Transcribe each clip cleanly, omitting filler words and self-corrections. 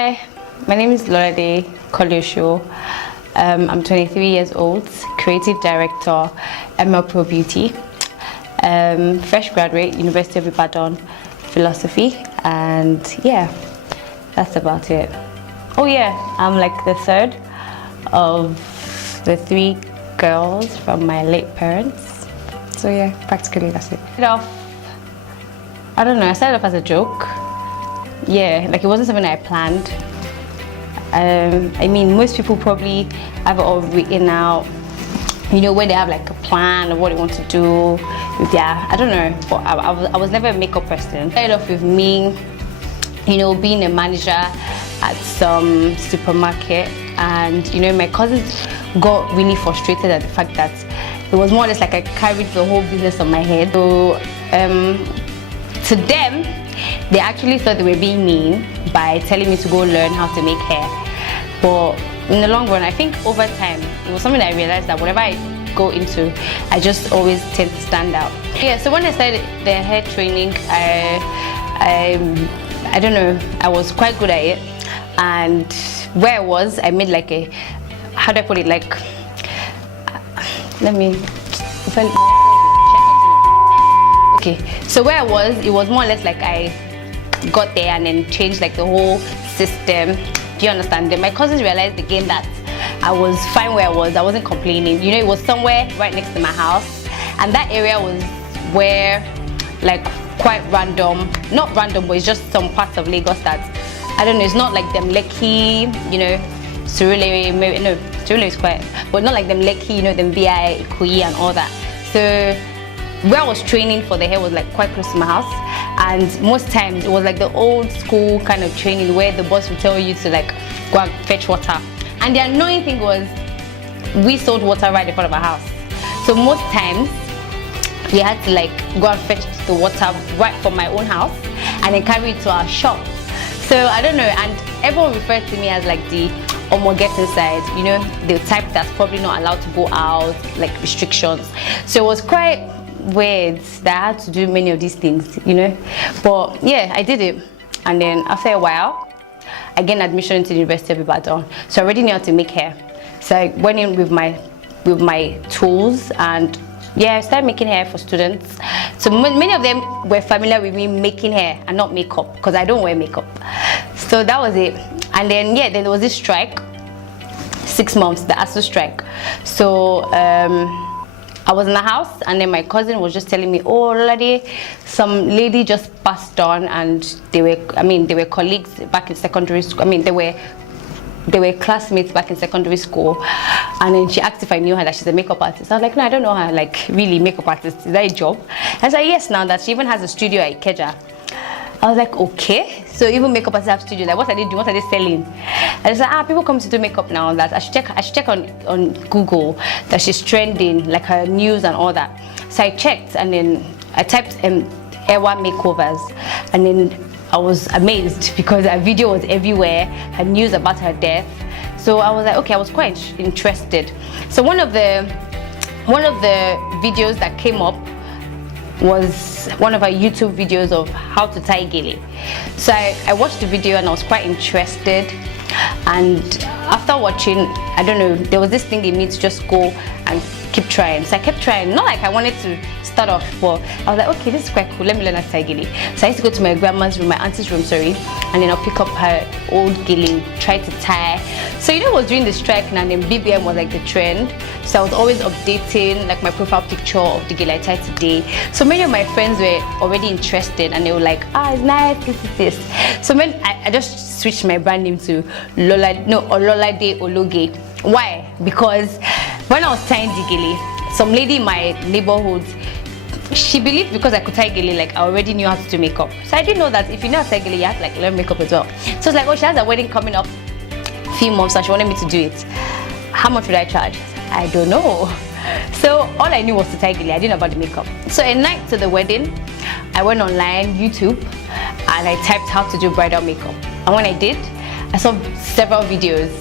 Hi, my name is Lolade Ml. I'm 23 years old, creative director, ML Pro Beauty, fresh graduate, University of Ibadan, philosophy, and yeah, that's about it. Oh yeah, I'm like the third of the 3 girls from my late parents. So yeah, practically that's it. I don't know, I started off as a joke. Yeah, like it wasn't something I planned. I mean, most people probably have it all written out, you know, where they have like a plan of what they want to do with their, I don't know, but I was never a makeup person. It started off with me, you know, being a manager at some supermarket, and you know, my cousins got really frustrated at the fact that it was more or less like I carried the whole business on my head. So to them, they actually thought they were being mean by telling me to go learn how to make hair. But in the long run, I think over time, it was something that I realized that whatever I go into, I just always tend to stand out. Yeah, so when I started the hair training, I don't know, I was quite good at it. And where I was, I made like a, how do I put it, like, let me, okay, so where I was, it was more or less like I got there and then changed like the whole system. Do you understand? Then my cousins realized again that I was fine where I was. I wasn't complaining. You know, it was somewhere right next to my house, and that area was where, like, quite random, not random, but it's just some parts of Lagos that, I don't know, it's not like them Lekki, you know, Surulere, maybe, no, Surulere is quite, but not like them Lekki, you know, them VI, Ikoyi and all that. So where I was training for the hair was like quite close to my house, and most times it was like the old school kind of training where the boss would tell you to like go and fetch water. And the annoying thing was we sold water right in front of our house, so most times we had to like go and fetch the water right from my own house and then carry it to our shop. So I don't know, and everyone referred to me as like the get inside, you know, the type that's probably not allowed to go out, like restrictions. So it was quite weird that I had to do many of these things, you know, but yeah, I did it. And then after a while, I gained admission into the University of Ibadan, so I already knew how to make hair. So I went in with my tools, and yeah, I started making hair for students. So many of them were familiar with me making hair and not makeup, because I don't wear makeup. So that was it. And then yeah, then there was this strike, 6 months, the ASU strike. So I was in the house, and then my cousin was just telling me, oh Lolade, some lady just passed on, and they were colleagues back in secondary school. I mean, they were classmates back in secondary school, and then she asked if I knew her, that she's a makeup artist. I was like, no, I don't know her. Like, really, makeup artist, is that a job? I said, yes, now that she even has a studio at Ikeja. I was like, okay, so even makeup artists have studios. Like, what are they doing? What are they selling? And it's like, people come to do makeup now. That I should check on Google that she's trending, like her news and all that. So I checked, and then I typed Ewa makeovers, and then I was amazed because her video was everywhere, her news about her death. So I was like, okay, I was quite interested. So one of the videos that came up was one of our YouTube videos of how to tie gele. So I watched the video and I was quite interested, and after watching, I don't know, there was this thing in me to just go and keep trying. So I kept trying, not like I wanted to start off, but I was like, okay, this is quite cool, let me learn how to tie gele. So I used to go to my grandma's room, my auntie's room, sorry, and then I'll pick up her old gele, try to tie. So you know, it was during the strike, and then BBM was like the trend. So I was always updating like my profile picture of the gele I tied today. So many of my friends were already interested, and they were like, ah, it's nice, this. So when I just switched my brand name to Lolade Ologe. Why? Because when I was tying the gele, some lady in my neighborhood, she believed because I could tie gele, like I already knew how to do makeup. So I didn't know that if you know how to tie gele, you have to like learn makeup as well. So it's like, oh, she has a wedding coming up a few months and she wanted me to do it. How much would I charge? I don't know. So all I knew was to tie gele. I didn't know about the makeup. So a night to the wedding, I went online, YouTube, and I typed how to do bridal makeup. And when I did, I saw several videos.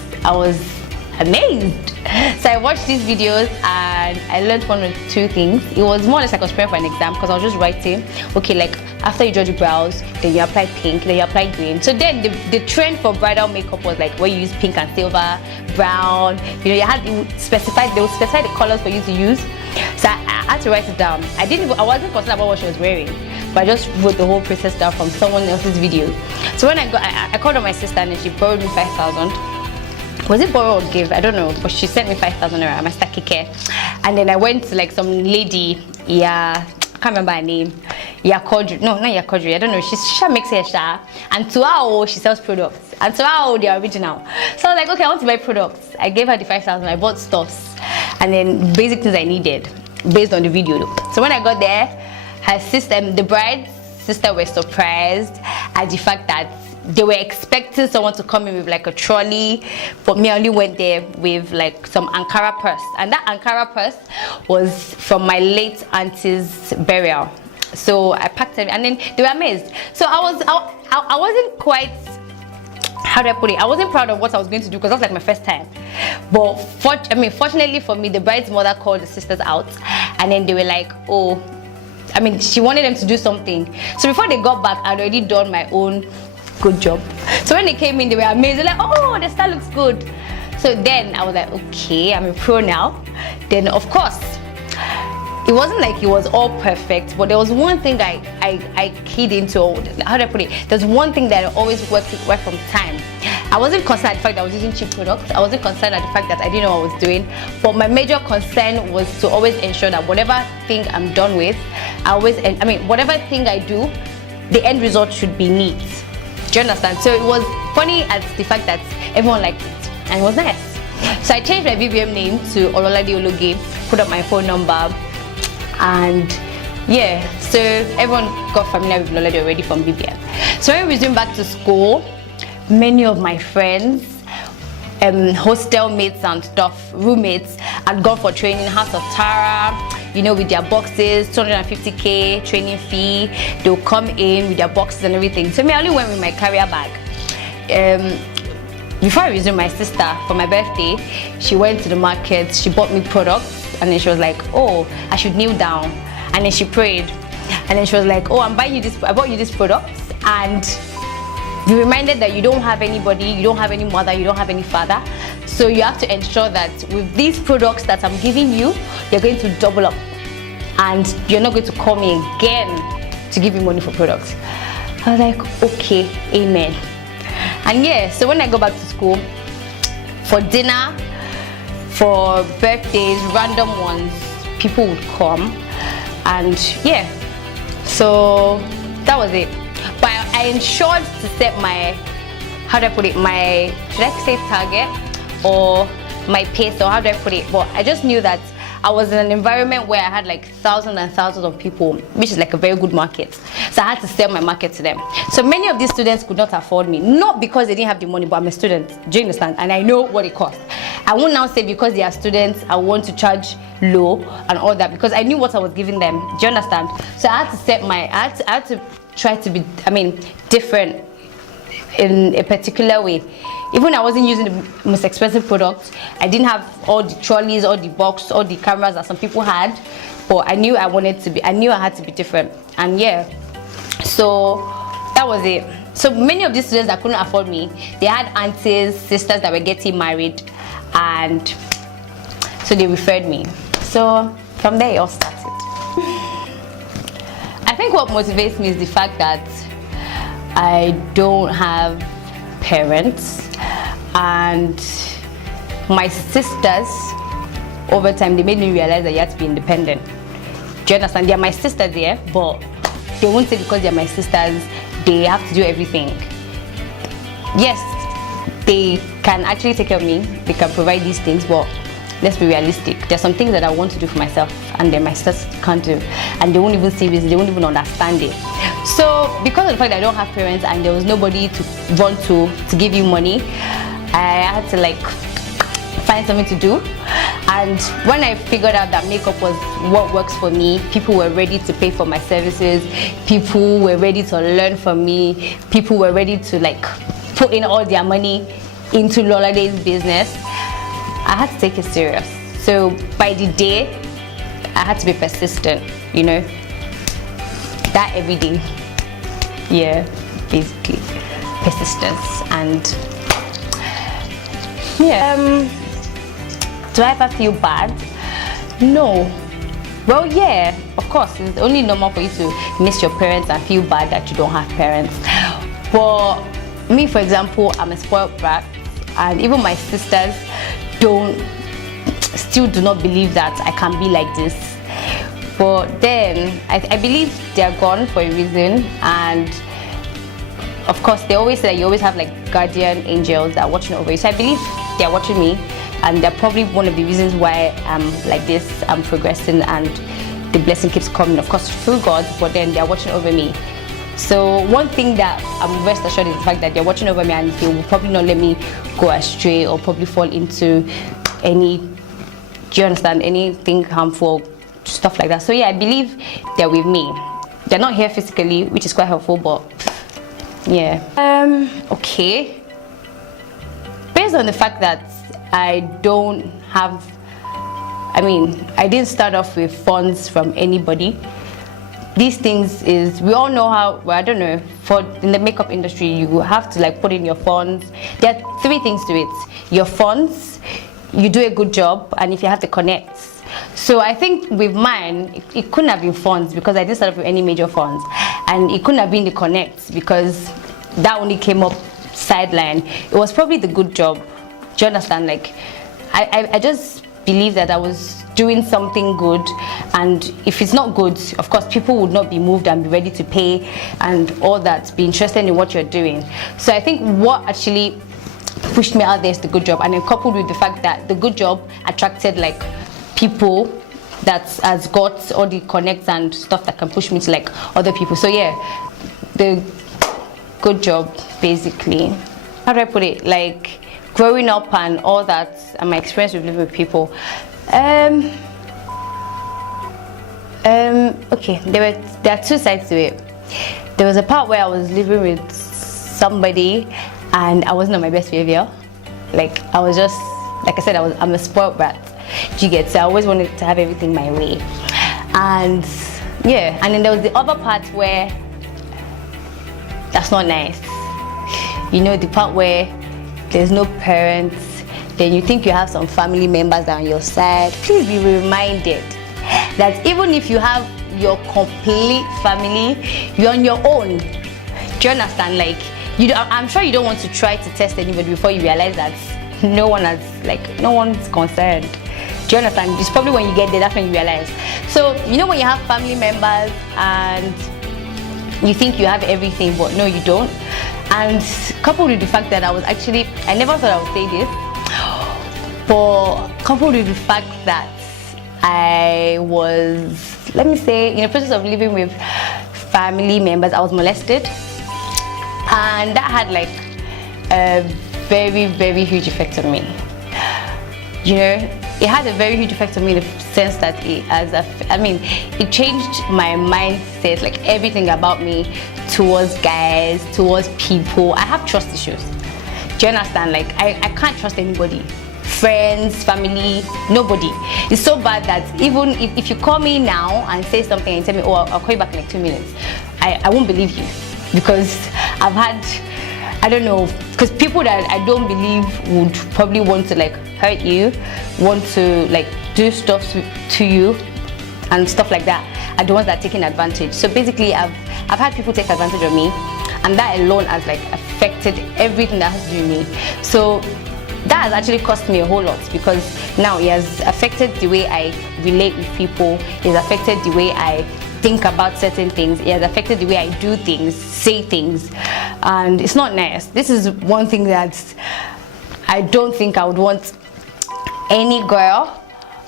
amazed. So I watched these videos and I learned one or two things. It was more or less like I was preparing for an exam, because I was just writing, okay, like after you draw the brows, then you apply pink, then you apply green. So then the trend for bridal makeup was like where you use pink and silver, brown, you know, they would specify the colors for you to use. So I had to write it down. I wasn't concerned about what she was wearing, but I just wrote the whole process down from someone else's video. So when I called on my sister and she borrowed me 5,000. Was it borrow or give? I don't know, but she sent me 5,000 naira, my Kike. And then I went to like some lady, I can't remember her name. Yakodri, no, not Yakodri, I don't know. She makes hair, and to her, she sells products. And to her, they are original. So I was like, okay, I want to buy products. I gave her the 5,000, I bought stuffs, and then basic things I needed based on the video. So when I got there, her sister, the bride's sister, were surprised at the fact that they were expecting someone to come in with like a trolley, but me, I only went there with like some Ankara purse, and that Ankara purse was from my late auntie's burial. So I packed it, and then they were amazed. So I wasn't quite, how do I put it? I wasn't proud of what I was going to do, because that was like my first time. But fortunately for me, the bride's mother called the sisters out, and then they were like, oh, she wanted them to do something. So before they got back, I'd already done my own good job. So when they came in, they were amazed. They're like, oh, the style looks good. So then I was like, okay, I'm a pro now. Then of course, it wasn't like it was all perfect, but there was one thing that I keyed into. How do I put it? There's one thing that I always worked right from time. I wasn't concerned at the fact that I was using cheap products. I wasn't concerned at the fact that I didn't know what I was doing. But my major concern was to always ensure that whatever thing I'm done with, whatever thing I do, the end result should be neat. Do you understand? So it was funny at the fact that everyone liked it, and it was nice. So I changed my BBM name to Lolade Ml Pro, put up my phone number, and yeah, so everyone got familiar with Lolade already from BBM. So when we resumed back to school, many of my friends, hostel mates and stuff, roommates, had gone for training, House of Tara, you know, with their boxes, 250k training fee. They'll come in with their boxes and everything. So me, I only went with my carrier bag. Before I resumed, my sister, for my birthday, she went to the market, she bought me products, and then she was like, oh, I should kneel down. And then she prayed, and then she was like, oh, I bought you this product, and you reminded that you don't have anybody, you don't have any mother, you don't have any father. So you have to ensure that with these products that I'm giving you, you're going to double up, and you're not going to call me again to give you money for products. I was like, okay, amen. And yeah, so when I go back to school, for dinner, for birthdays, random ones, people would come, and yeah, so that was it. But I ensured to set my, how do I put it, my, should I say target or my pace, or how do I put it? But I just knew that I was in an environment where I had like thousands and thousands of people, which is like a very good market. So I had to sell my market to them. So many of these students could not afford me, not because they didn't have the money, but I'm a student, do you understand? And I know what it costs. I won't now say because they are students, I want to charge low and all that, because I knew what I was giving them, do you understand? So I had to set my, I had to try to be, different in a particular way. Even I wasn't using the most expensive products. I didn't have all the trolleys, all the box, all the cameras that some people had, but I knew I had to be different. And yeah, so that was it. So many of these students that couldn't afford me, they had aunties, sisters that were getting married, and so they referred me. So from there it all started. I think what motivates me is the fact that I don't have parents, and my sisters, over time, they made me realize that you have to be independent. Do you understand? They're my sisters there, but they won't say because they're my sisters, they have to do everything. Yes, they can actually take care of me, they can provide these things, but let's be realistic. There's some things that I want to do for myself, and then my sisters can't do, and they won't even see this, they won't even understand it. So because of the fact that I don't have parents and there was nobody to run to give you money, I had to like find something to do. And when I figured out that makeup was what works for me, people were ready to pay for my services, people were ready to learn from me, people were ready to like put in all their money into Lolade's business. I had to take it serious. So by the day, I had to be persistent, you know, that every day. Yeah, basically persistence. And yeah, do I ever feel bad? No. Well, yeah, of course, it's only normal for you to miss your parents and feel bad that you don't have parents. But me, for example, I'm a spoiled brat, and even my sisters still do not believe that I can be like this. But then I believe they're gone for a reason, and of course they always say that you always have like guardian angels that are watching over you. So I believe they're watching me, and they're probably one of the reasons why I'm like this, I'm progressing, and the blessing keeps coming, of course through God, but then they're watching over me. So one thing that I'm rest assured is the fact that they're watching over me, and they will probably not let me go astray or probably fall into any, do you understand, anything harmful, stuff like that. So yeah, I believe they're with me. They're not here physically, which is quite helpful, but yeah. Okay. Based on the fact that I don't have, I didn't start off with funds from anybody. These things is, we all know how, well, I don't know, in the makeup industry, you have to like put in your funds. There are 3 things to it. Your funds, you do a good job, and if you have to connect. So I think with mine, it couldn't have been funds because I didn't start off with any major funds. And it couldn't have been the connect because that only came up sideline. It was probably the good job. Do you understand? Like, I just believe that I was doing something good, and if it's not good, of course people would not be moved and be ready to pay and all that, be interested in what you're doing. So I think what actually pushed me out there is the good job, and then coupled with the fact that the good job attracted like people that has got all the connects and stuff that can push me to like other people. So yeah, the good job basically. How do I put it? Like growing up and all that, and my experience with living with people. Okay, there are 2 sides to it. There was a part where I was living with somebody and I wasn't on my best behavior. Like I was just, like I said, I'm a spoiled brat. Do you get? So I always wanted to have everything my way. And yeah, and then there was the other part where that's not nice. You know, the part where there's no parents, then you think you have some family members that are on your side. Please be reminded that even if you have your complete family, you're on your own. Do you understand? Like, I'm sure you don't want to try to test anybody before you realize that no one's concerned. Do you understand? It's probably when you get there, that's when you realize. So, you know when you have family members and you think you have everything, but no, you don't. And coupled with the fact that I never thought I would say this, but coupled with the fact that I was, let me say, in the process of living with family members, I was molested, and that had like a very, very huge effect on me. You know, it had a very huge effect on me in the sense that it changed my mindset, like everything about me towards guys, towards people. I have trust issues. Do you understand? Like I can't trust anybody. Friends, family, nobody. It's so bad that even if you call me now and say something and tell me, oh, I'll call you back in like 2 minutes, I won't believe you, because I've had, I don't know, because people that I don't believe would probably want to like hurt you, want to like do stuff to you and stuff like that, are the ones that are taking advantage. So basically I've had people take advantage of me, and that alone has like affected everything that has to do with me. So that has actually cost me a whole lot, because now it has affected the way I relate with people, it has affected the way I think about certain things, it has affected the way I do things, say things, and it's not nice. This is one thing that I don't think I would want any girl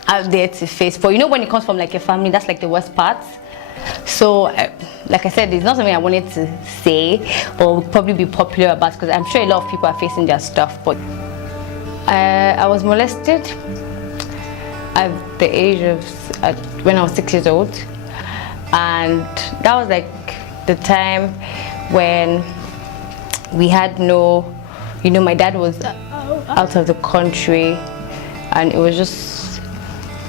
out there to face. But you know, when it comes from like a family, that's like the worst part. So like I said, it's not something I wanted to say or probably be popular about, because I'm sure a lot of people are facing their stuff. But I was molested at the age of when I was 6 years old, and that was like the time when we had no, you know, my dad was out of the country, and it was just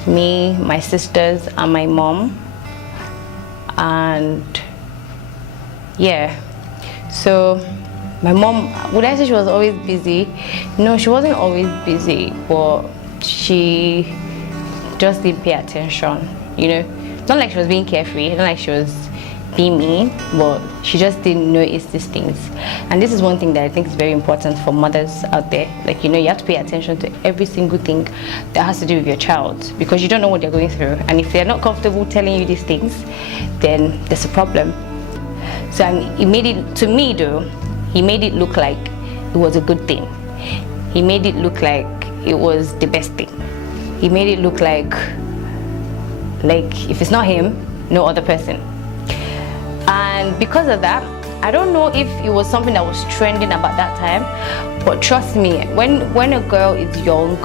me, my sisters, and my mom. And yeah, so my mom, would I say she was always busy? No, she wasn't always busy, but she just didn't pay attention, you know. Not like she was being carefree, not like she was being mean, but she just didn't notice these things. And this is one thing that I think is very important for mothers out there. Like, you know, you have to pay attention to every single thing that has to do with your child, because you don't know what they're going through. And if they're not comfortable telling you these things, then there's a problem. So he made it, to me though, he made it look like it was a good thing. He made it look like it was the best thing. He made it look like if it's not him, no other person. And because of that, I don't know if it was something that was trending about that time, but trust me, when a girl is young,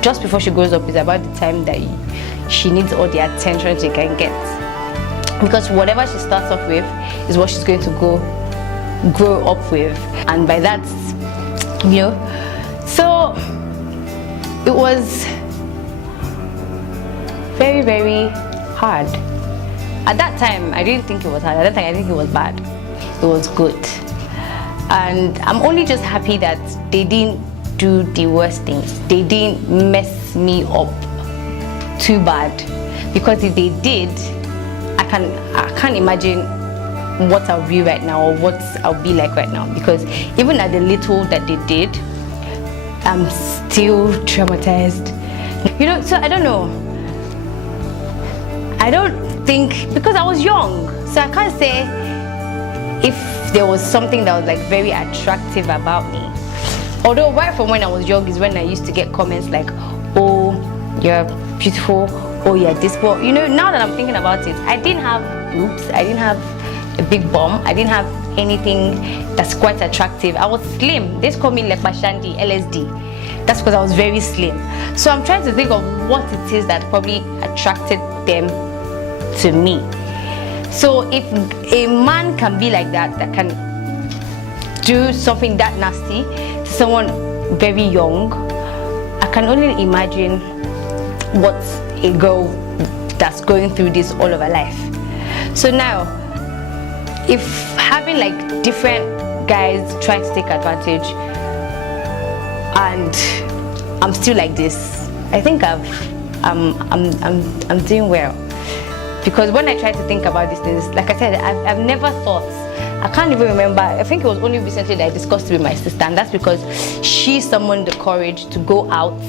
just before she grows up is about the time that she needs all the attention she can get. Because whatever she starts off with is what she's going to grow up with. And by that, you know, so it was very, very hard. At that time, I didn't think it was hard. At that time, I didn't think it was bad. It was good. And I'm only just happy that they didn't do the worst things. They didn't mess me up too bad. Because if they did, I can't imagine what I'll be right now or what I'll be like right now. Because even at the little that they did, I'm still traumatized. You know, so I don't know. I don't think, because I was young, so I can't say if there was something that was like very attractive about me. Although right from when I was young is when I used to get comments like, oh, you're beautiful, oh, you're this, but you know, now that I'm thinking about it, I didn't have boobs, I didn't have a big bum, I didn't have anything that's quite attractive. I was slim. They call me Lepashandi, LSD. That's because I was very slim. So I'm trying to think of what it is that probably attracted them to me. So if a man can be like that, that can do something that nasty to someone very young, I can only imagine what a girl that's going through this all of her life. So now, if having like different guys try to take advantage and I'm still like this, I think I'm doing well. Because when I try to think about these things, like I said, I've never thought, I can't even remember, I think it was only recently that I discussed it with my sister, and that's because she summoned the courage to go out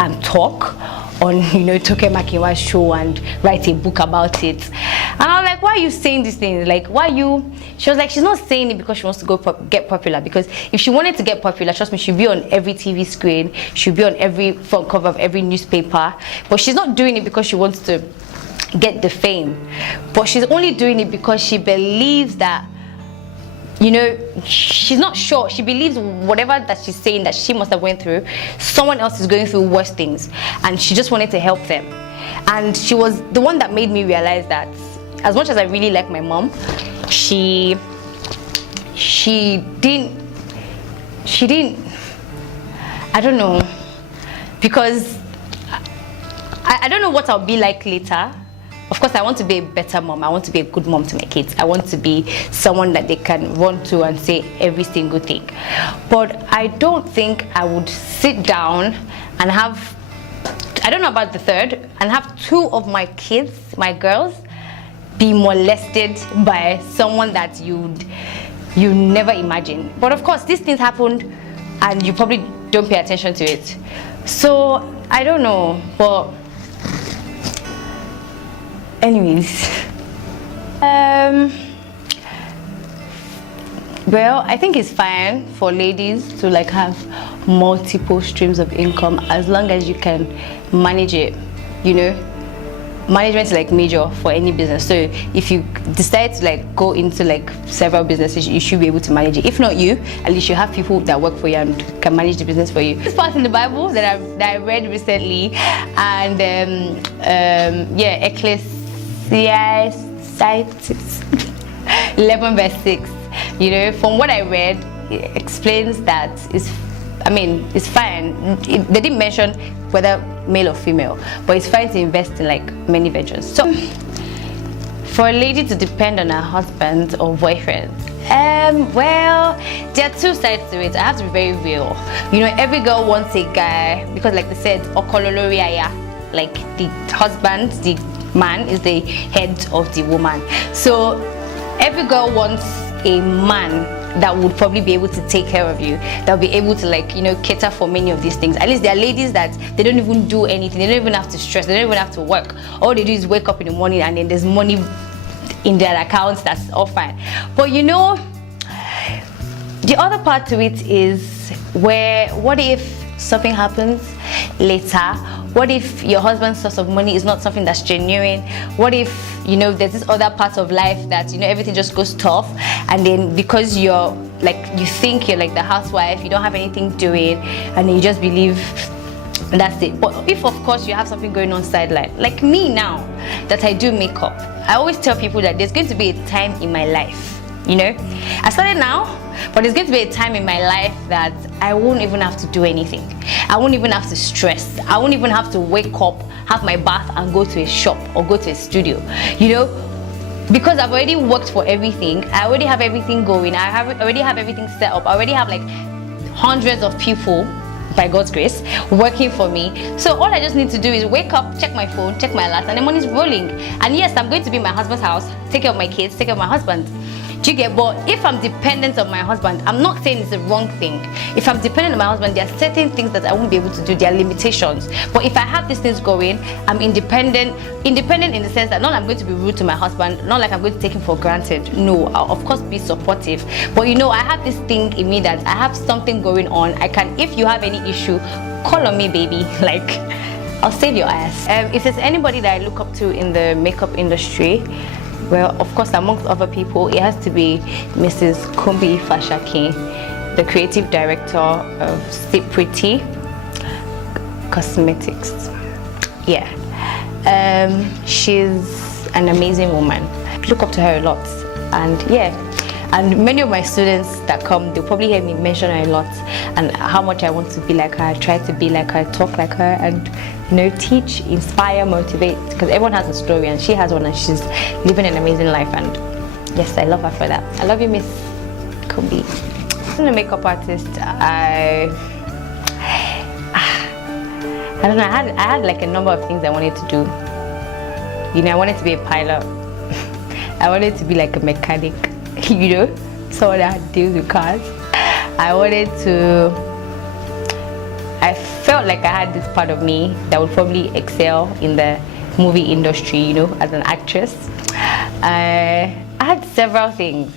and talk on, you know, Toke Makinwa's show and write a book about it. And I was like, why are you saying these things? Like, why you? She was like, she's not saying it because she wants to get popular. Because if she wanted to get popular, trust me, she'd be on every TV screen, she'd be on every front cover of every newspaper. But she's not doing it because she wants to get the fame. But she's only doing it because she believes that, you know, she's not sure. She believes whatever that she's saying that she must have went through, someone else is going through worse things, and she just wanted to help them. And she was the one that made me realize that as much as I really like my mom, she didn't, I don't know, because I don't know what I'll be like later. Of course, I want to be a better mom. I want to be a good mom to my kids. I want to be someone that they can run to and say every single thing. But I don't think I would sit down and have, I don't know about the third, and have two of my kids, my girls, be molested by someone that you never imagine. But of course, these things happened and you probably don't pay attention to it. So I don't know, but anyways, well, I think it's fine for ladies to like have multiple streams of income as long as you can manage it. You know, management is like major for any business. So if you decide to like go into like several businesses, you should be able to manage it. If not you, at least you have people that work for you and can manage the business for you. This part in the Bible that I read recently, and yeah, Ecclesiastes 11 verse 6. You know, from what I read, it explains that it's I mean, it's fine. They didn't mention whether male or female, but it's fine to invest in like many ventures. So for a lady to depend on her husband or boyfriend, well, there are two sides to it. I have to be very real. You know, every girl wants a guy because, like they said, okololoriaya, like the husband, the man is the head of the woman. So every girl wants a man that would probably be able to take care of you, that will be able to, like, you know, cater for many of these things. At least there are ladies that they don't even do anything, they don't even have to stress, they don't even have to work. All they do is wake up in the morning and then there's money in their accounts. That's all fine. But you know, the other part to it is where, what if something happens later? What if your husband's source of money is not something that's genuine? What if, you know, there's this other part of life that, you know, everything just goes tough, and then because you're like, you think you're like the housewife, you don't have anything doing, and you just believe that's it. But if, of course, you have something going on sideline, like me now that I do makeup, I always tell people that there's going to be a time in my life, you know, I started now, but there's going to be a time in my life that I won't even have to do anything. I won't even have to stress. I won't even have to wake up, have my bath, and go to a shop or go to a studio, you know, because I've already worked for everything. I already have everything going. Already have everything set up. I already have like hundreds of people, by God's grace, working for me. So all I just need to do is wake up, check my phone, check my alert, and the money's rolling. And yes, I'm going to be in my husband's house, take care of my kids, take care of my husband. Do you get? But if I'm dependent on my husband, I'm not saying it's a wrong thing. If I'm dependent on my husband, there are certain things that I won't be able to do. There are limitations. But if I have these things going, I'm independent in the sense that not like I'm going to be rude to my husband, not like I'm going to take him for granted. No, I'll of course be supportive. But you know, I have this thing in me that I have something going on. I can, if you have any issue, call on me, baby. Like, I'll save your ass. If there's anybody that I look up to in the makeup industry, well, of course, amongst other people, it has to be Mrs. Kumbi Fashaki, the creative director of Stay Pretty Cosmetics. Yeah, she's an amazing woman. I look up to her a lot, and yeah, and many of my students that come, they'll probably hear me mention her a lot and how much I want to be like her, try to be like her, talk like her, and you know, teach, inspire, motivate, because everyone has a story and she has one, and she's living an amazing life. And yes, I love her for that. I love you, Miss Kumbi. As a makeup artist, I don't know, I had like a number of things I wanted to do. You know, I wanted to be a pilot. I wanted to be like a mechanic, you know, someone that deals with cars. I felt like I had this part of me that would probably excel in the movie industry, you know, as an actress. I had several things,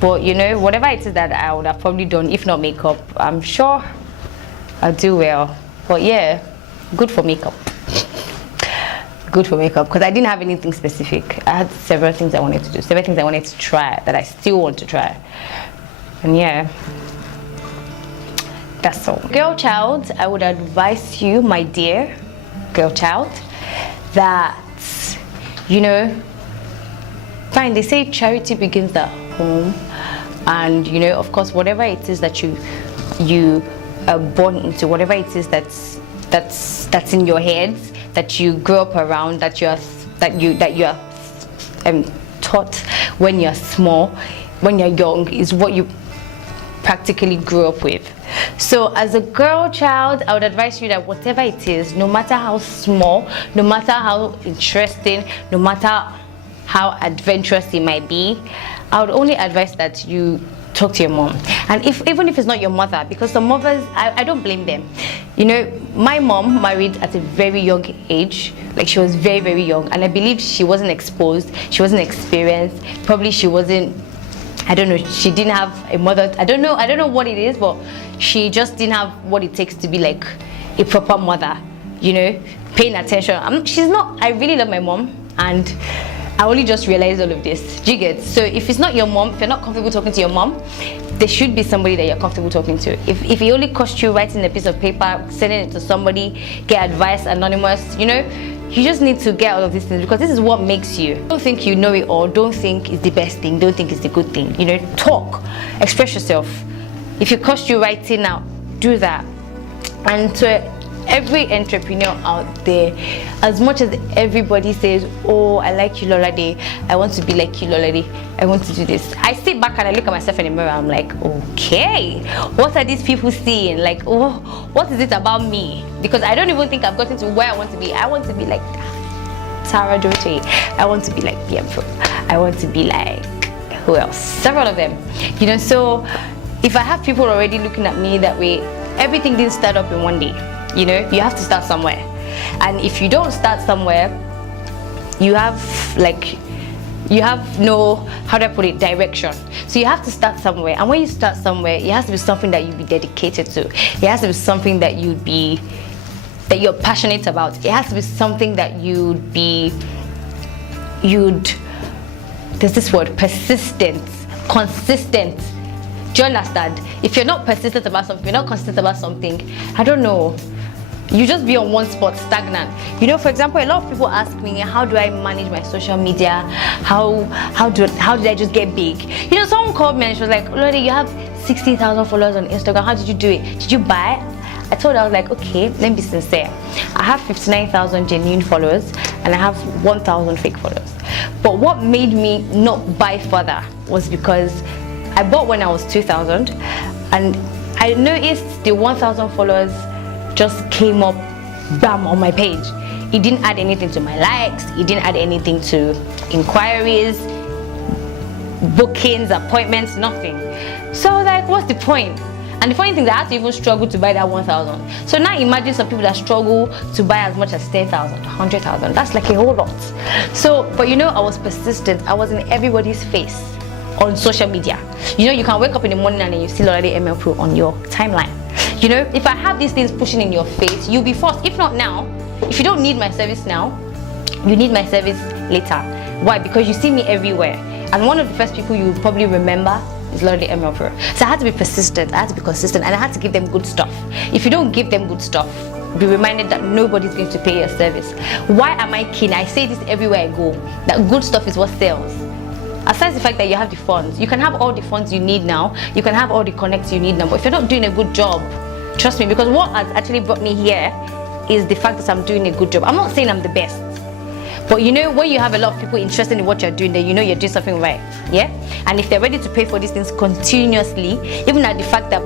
but you know, whatever it is that I would have probably done, if not makeup, I'm sure I'll do well. But yeah, good for makeup. Good for makeup, because I didn't have anything specific. I had several things I wanted to do, several things I wanted to try that I still want to try. And yeah, that's all. Girl child, I would advise you, my dear girl child, that, you know, fine, they say charity begins at home, and you know, of course, whatever it is that you are born into, whatever it is that's in your head, that you grow up around, that you are taught when you're small, when you're young, is what you practically grew up with. So as a girl child, I would advise you that whatever it is, no matter how small, no matter how interesting, no matter how adventurous it might be, I would only advise that you talk to your mom. And even if it's not your mother, because some mothers, I don't blame them. You know, my mom married at a very young age. Like, she was very, very young, and I believe she wasn't exposed, she wasn't experienced, probably she wasn't, I don't know, she didn't have a mother. I don't know what it is, but she just didn't have what it takes to be like a proper mother, you know, paying attention. She's not, I really love my mom, and I only just realized all of this. Do you get? So if it's not your mom, if you're not comfortable talking to your mom, there should be somebody that you're comfortable talking to. If it only costs you writing a piece of paper, sending it to somebody, get advice anonymous, you know, you just need to get all of these things, because this is what makes you. Don't think you know it all. Don't think it's the best thing. Don't think it's the good thing. You know, talk, express yourself. If it costs you writing out do that. And to every entrepreneur out there, as much as everybody says, oh, I like you, Lolade, I want to be like you, Lolade, I want to do this, I sit back and I look at myself in the mirror. I'm like, okay, what are these people seeing? Like, oh, what is it about me? Because I don't even think I've gotten to where I want to be. I want to be like Sarah Jote. I want to be like PM Pro. I want to be like, who else? Several of them. You know, so if I have people already looking at me that way, everything didn't start up in one day. You know, you have to start somewhere. And if you don't start somewhere, you have no, how do I put it, direction. So you have to start somewhere. And when you start somewhere, it has to be something that you'd be dedicated to. It has to be something that you're passionate about. It has to be something that there's this word, persistent, consistent. Do you understand? If you're not persistent about something, you're not consistent about something, I don't know, you just be on one spot, stagnant. You know, for example, a lot of people ask me, how do I manage my social media? How did I just get big? You know, someone called me and she was like, Lolade, you have 60,000 followers on Instagram. How did you do it? Did you buy it? I told her, I was like, okay, let me be sincere. I have 59,000 genuine followers and I have 1,000 fake followers. But what made me not buy further was because I bought when I was 2,000 and I noticed the 1,000 followers just came up, bam, on my page. It didn't add anything to my likes. It didn't add anything to inquiries, bookings, appointments, nothing. So I was like, what's the point? And the funny thing is I had to even struggle to buy that 1,000. So now imagine some people that struggle to buy as much as 10,000, 100,000. That's like a whole lot. So, but you know, I was persistent. I was in everybody's face on social media. You know, you can wake up in the morning and then you see Lolade Ml Pro on your timeline. You know, if I have these things pushing in your face, you'll be forced. If not now, if you don't need my service now, you need my service later. Why? Because you see me everywhere. And one of the first people you will probably remember is Lolade Ml Pro. So I had to be persistent, I had to be consistent, and I had to give them good stuff. If you don't give them good stuff, be reminded that nobody's going to pay your service. Why am I keen? I say this everywhere I go, that good stuff is what sells. Aside the fact that you have the funds, you can have all the funds you need now, you can have all the connects you need now, but if you're not doing a good job, trust me, because what has actually brought me here is the fact that I'm doing a good job. I'm not saying I'm the best, but you know, when you have a lot of people interested in what you're doing, then you know you're doing something right, yeah? And if they're ready to pay for these things continuously, even at the fact that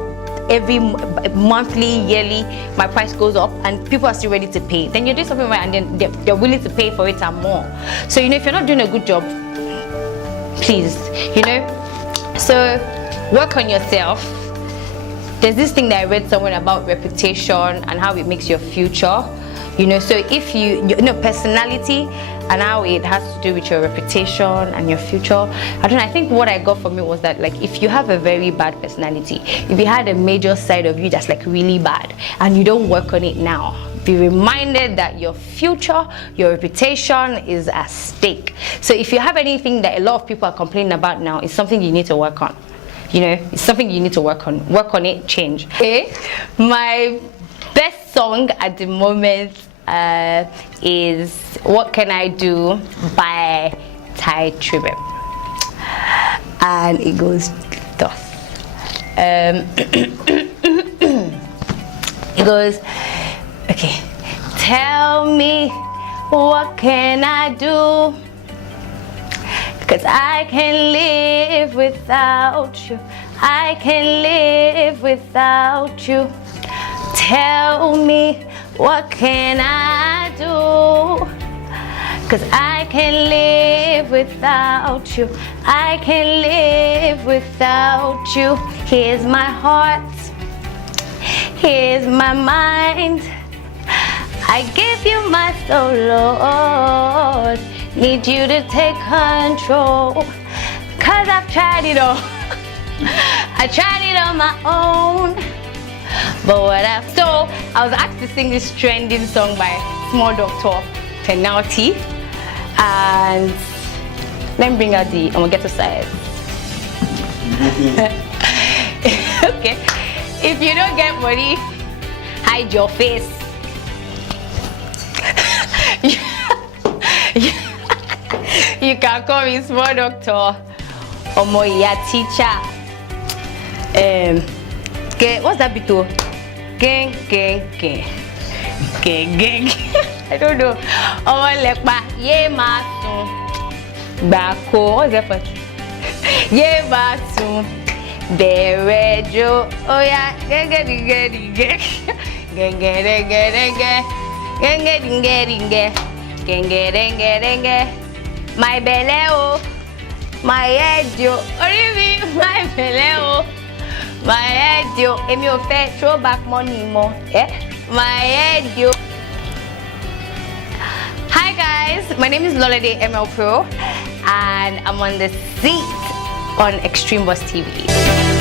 every monthly, yearly, my price goes up and people are still ready to pay, then you're doing something right, and then they're willing to pay for it and more. So, you know, if you're not doing a good job, please, you know, so work on yourself. There's this thing that I read somewhere about reputation and how it makes your future, you know. So if you know, personality and how it has to do with your reputation and your future, I don't know, I think what I got from it was that, like, if you have a very bad personality, if you had a major side of you that's like really bad and you don't work on it now, be reminded that your future, your reputation is at stake. So if you have anything that a lot of people are complaining about now, it's something you need to work on. You know, it's something you need to work on it, change. Okay, my best song at the moment is What Can I Do by Ty Tribe, and it goes thus. It goes, okay, tell me, what can I do? 'Cause I can live without you. I can live without you. Tell me, what can I do? 'Cause I can live without you. I can live without you. Here's my heart. Here's my mind. I give you my soul, Lord. Need you to take control, 'cause I've tried it all. I tried it on my own, but so I was asked to sing this trending song by Small Doctor, Penalty, and let me bring out the, I'm gonna get to side. Okay, if you don't get money, hide your face. You can call me Small Doctor or Moya Teacher. Okay, what's that bit? gang, gang, gang, gang, gang. I don't know. Oh, lepa, ye masun, bako. What's that for? Ye masun, berejo. Oh yeah, gang, gang, gang, gang, gang, gang, gang, gang, gang, gang, gang, gang, gang, gang, gang. My belly, oh, my head, yo. Oribi, my belly, oh. My head, yo. Emi o fe throw back money more. Eh? My head, yo. Hi guys, my name is Lolade Ml Pro, and I'm on the seat on Extreme Boss TV.